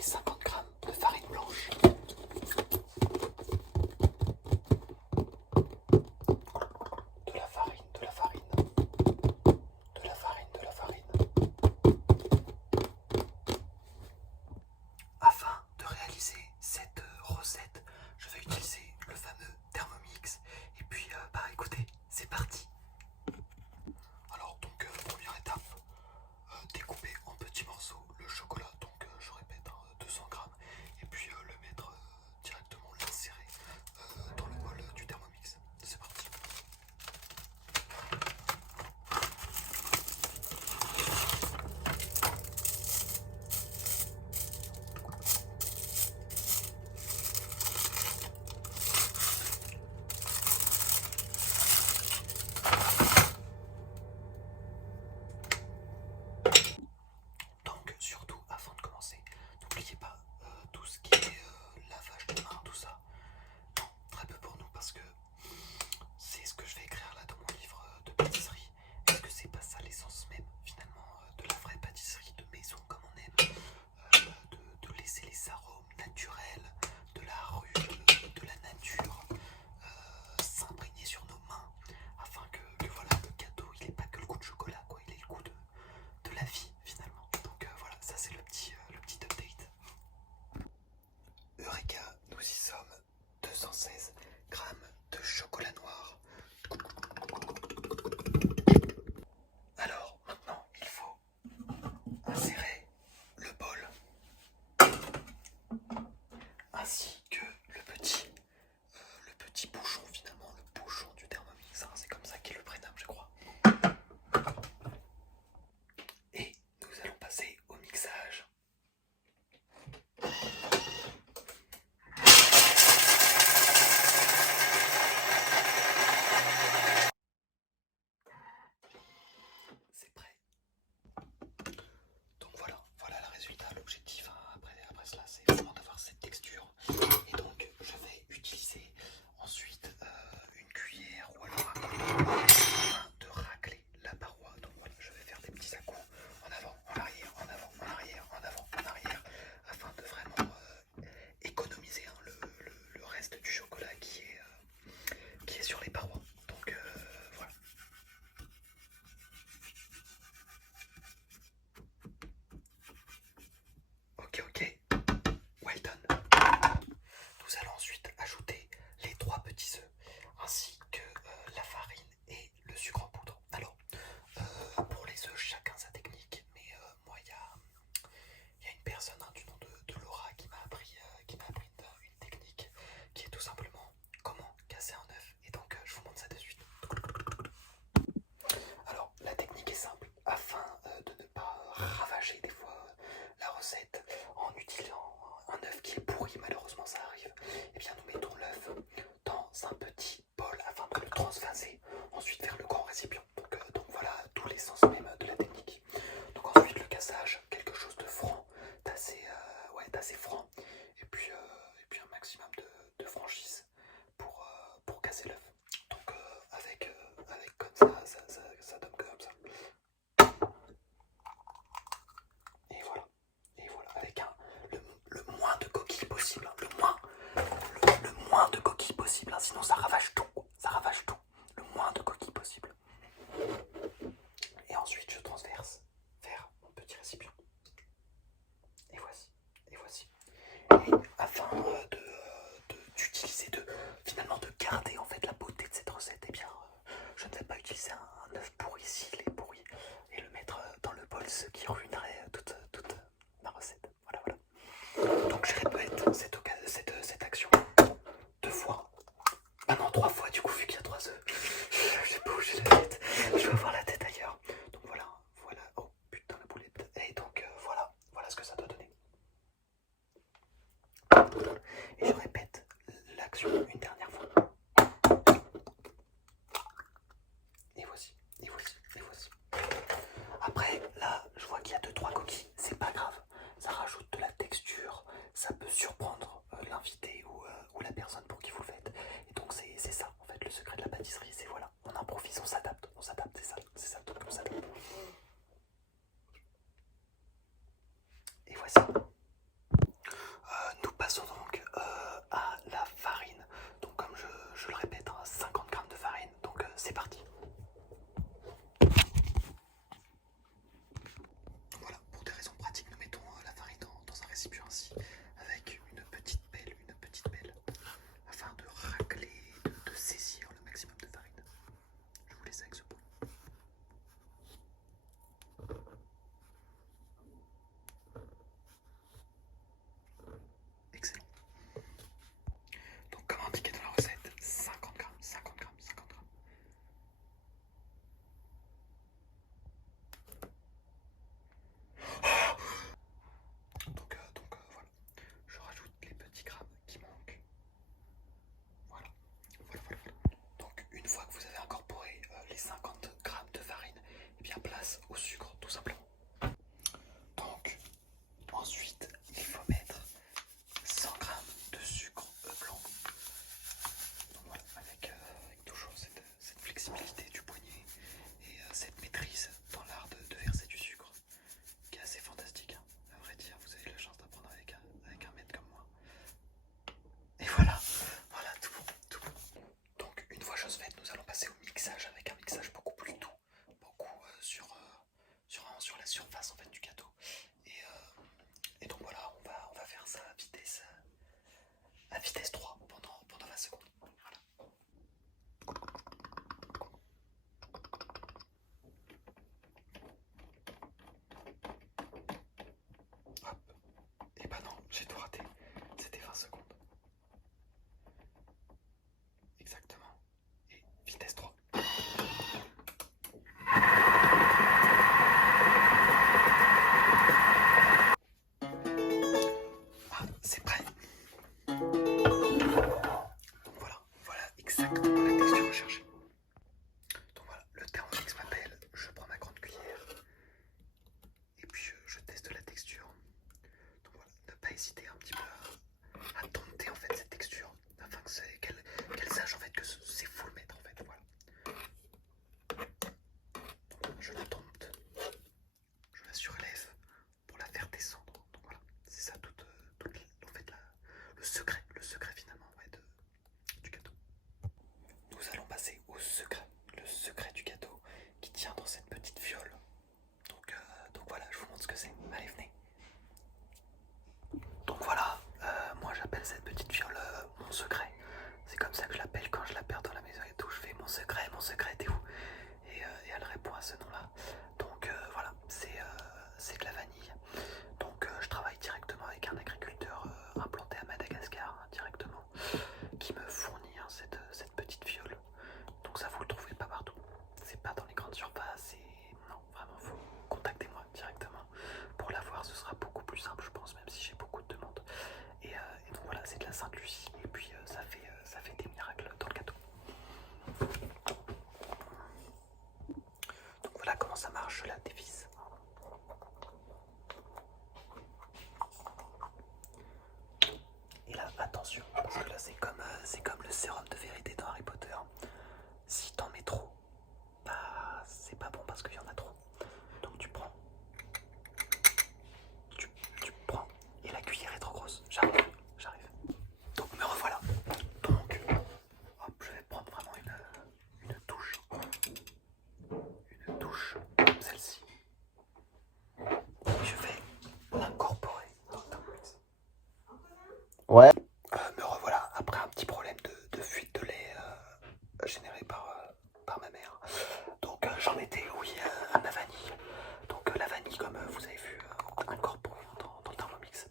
et 50 g de farine blanche. De la farine, de la farine, de la farine, de la farine. Afin de réaliser cette recette, je vais utiliser le fameux Thermomix. Et puis, écoutez, c'est parti. Alors donc, première étape, découper en petits morceaux le chocolat. Donc, je répète, 200 g. Et puis le mettre directement, l'insérer dans le bol du Thermomix. C'est parti. Donc surtout avant de commencer, n'oubliez pas tout ce qui est lavage de main, tout ça. Non, très peu pour nous parce que c'est ce que je vais écrire là dans mon livre de pâtisserie. Est-ce que c'est pas ça l'essence même finalement de la vraie pâtisserie de maison comme on aime, de laisser les arômes naturels de la rue, de la nature s'imprégner sur nos mains afin que voilà, le gâteau il n'ait pas que le goût de chocolat, quoi, il ait le goût de la vie finalement. Donc voilà, ça c'est le petit update. Eureka, nous y sommes. 216 grammes de chocolat noir. Alors maintenant il faut insérer le bol ainsi que le petit bouchon finalement, le bouchon du Thermomix, hein, c'est comme ça qu'il le prénomme je crois. Et nous allons passer au mixage. C'est prêt. Donc voilà le résultat, l'objectif après cela c'est vraiment d'avoir cette texture. Et donc je vais utiliser ensuite une cuillère ou alors un couteau afin de racler la paroi. Donc voilà, je vais faire des petits à-coups en avant, en arrière, en avant, en arrière, en avant, en arrière, afin de vraiment économiser le reste du chocolat qui est sur les parois. Donc voilà. Ok, well done. Nous allons ensuite ajouter les 3 petits œufs ainsi que la farine et le sucre en poudre. Alors, pour les œufs, chacun sa technique, mais moi, il y a une personne du nom de Laura qui m'a appris une technique qui est tout simplement comment casser un œuf. Et donc, je vous montre ça de suite. Alors, la technique est simple. Afin de ne pas ravager des fois la recette en utilisant un œuf qui est pourri, malheureusement ça arrive, et bien nous mettons l'œuf dans un petit bol afin de le transvaser ensuite vers le grand récipient. Donc voilà tout l'essence même de la technique. Donc ensuite le cassage, quelque chose de franc, d'assez franc, et puis un maximum de franchise pour casser l'œuf. Donc avec comme ça donne comme ça. Et voilà, avec le moins de coquilles possible, hein, le moins de coquilles possible, hein, sinon ça ravage tout, le moins de coquilles possible. Et ensuite je transverse vers mon petit récipient. Et voici. Et afin d'utiliser, finalement de garder en fait la beauté de cette recette, eh bien je ne vais pas utiliser un œuf pourri s'il est pourri et le mettre dans le bol, ce qui ruinerait toute ma recette. Voilà. Donc je répète cette action 2 fois. Ah non, 3 fois du coup, vu qu'il y a 3 œufs. Je sais pas où j'ai la tête. Je vais avoir la tête ailleurs. Donc voilà. Oh putain, la boulette. Et donc voilà ce que ça doit donner. Et je répète l'action une dernière fois. Et voici. Après, là, je vois qu'il y a 2-3 coquilles. C'est pas grave. Ça rajoute de la texture. Ça peut surprendre l'invité ou la personne pour qui vous le faites. Et donc c'est ça, en fait, le secret de la pâtisserie. C'est voilà, on improvise, on s'adapte. C'est ça, tout on s'adapte. Et voici. récipient ainsi avec une petite pelle, afin de racler, de saisir le maximum de farine. Je vous laisse avec ce pot. Excellent. Donc comme indiqué dans la recette, 50 grammes, 50 grammes, 50 grammes. Donc voilà, je rajoute les petits grammes qui manquent. Voilà. Donc une fois que vous avez incorporé les 50 grammes de farine, et bien place au sucre tout simplement. Donc ensuite il faut mettre 100 grammes de sucre blanc. Donc voilà, avec toujours cette flexibilité du poignet et cette maîtrise dans l'art de verser du sucre qui est assez fantastique. Hein. À vrai dire, vous avez la chance d'apprendre avec un maître comme moi. Et voilà, tout bon. Donc une fois chose faite, nous allons passer au mixage avec un mixage beaucoup plus doux, beaucoup sur la surface en fait du gâteau. Et donc voilà, on va faire ça à vitesse 3 pendant 20 secondes. Voilà. Hop. Et bah non, j'ai tout raté. C'était 20 secondes. Exactement. Et vitesse 3. Ah, c'est prêt. Donc voilà exactement la texture recherchée. Donc voilà, le Thermomix m'appelle, je prends ma grande cuillère et puis je teste la texture. Donc voilà, ne pas hésiter un petit peu à tenter en fait cette texture afin qu'elle sache en fait que c'est faut le mettre en fait. Voilà. Donc je la tente, je la surélève pour la faire descendre. Donc voilà, c'est ça tout en fait le secret finalement ouais, du gâteau. Nous allons passer au secret, le secret du gâteau qui tient dans cette petite fiole. Donc voilà, je vous montre ce que c'est. Allez, venez. Donc voilà, moi j'appelle cette petite fiole mon secret. C'est comme ça que je l'appelle quand je la perds dans la maison et tout. Je fais mon secret, t'es où et elle répond à ce nom-là. Donc voilà, c'est de la vanille. Donc je travaille directement avec un agriculteur implanté à Madagascar, hein, directement, qui me fournit hein, cette petite fiole. Donc ça vous le trouvez pas partout. C'est pas dans les grandes surfaces et non, vraiment faut contactez-moi directement. Pour l'avoir ce sera beaucoup plus simple je pense, même si j'ai beaucoup de demandes. Et donc voilà, c'est de la Sainte-Lucie et puis ça fait des miracles dans le gâteau. Donc voilà comment ça marche, la dévisse. Et là, attention, parce que là c'est comme le sérum de vérité dans Harry Potter. Si t'en mets trop, bah c'est pas bon parce qu'il y en a trop. Donc tu prends, et la cuillère est trop grosse. J'arrive. Donc me revoilà. Donc, hop, je vais prendre vraiment une touche comme celle-ci. Et je vais l'incorporer dans le Thermomix. Ouais. Me revoilà après un petit problème de fuite de lait généré par ma mère. Donc j'en étais, oui, à ma vanille. Donc la vanille, comme vous avez vu, incorporée dans le Thermomix.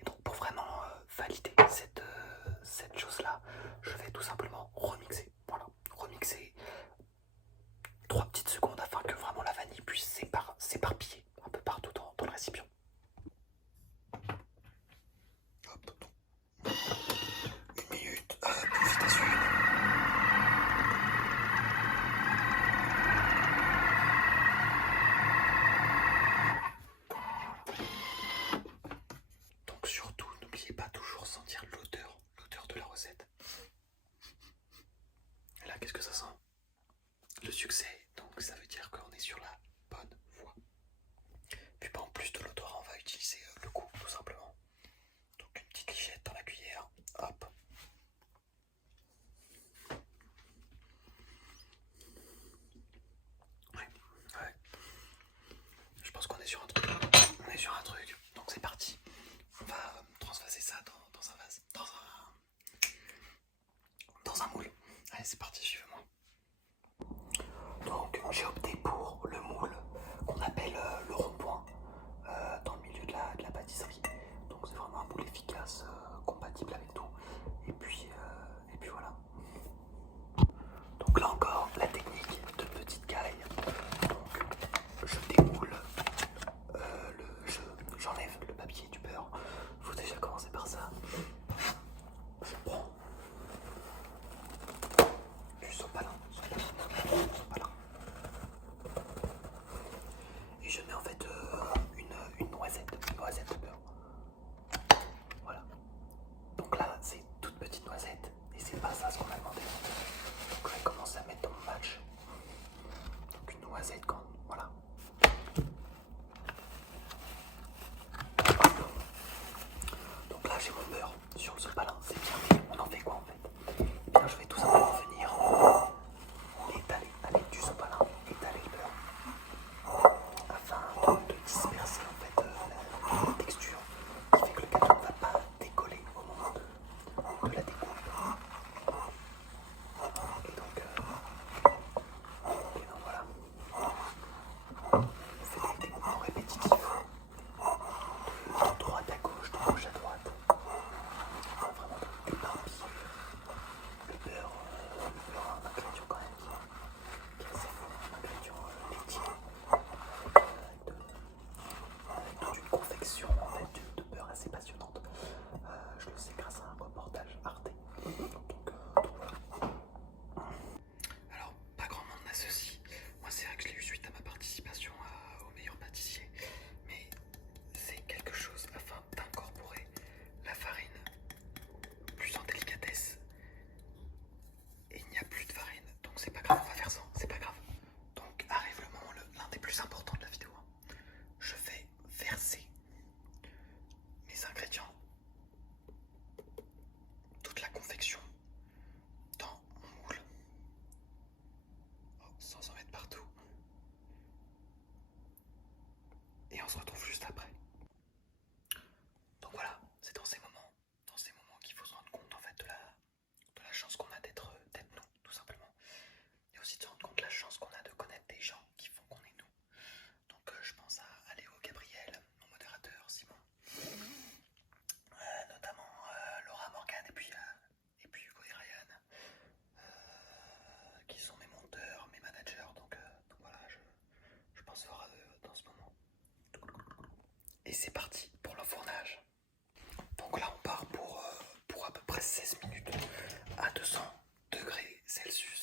Et donc pour vraiment valider cette chose-là, je vais tout simplement remixer. Voilà, remixer 3 petites secondes afin que vraiment la vanille puisse s'éparpiller un peu partout dans le récipient. Hop, donc. 1 minute, pour vitesse 1. Donc surtout, n'oubliez pas toujours sentir l'odeur de la recette. Et là, qu'est-ce que ça sent? Le succès, donc ça veut dire qu'on est sur la bonne voie. Puis en plus de l'odorat, on va utiliser le goût tout simplement. Donc une petite lichette dans la cuillère, hop. Ouais. Je pense qu'on est sur un truc. Donc c'est parti. On c'est parti pour l'enfournage. Donc là on part pour à peu près 16 minutes à 200 degrés Celsius.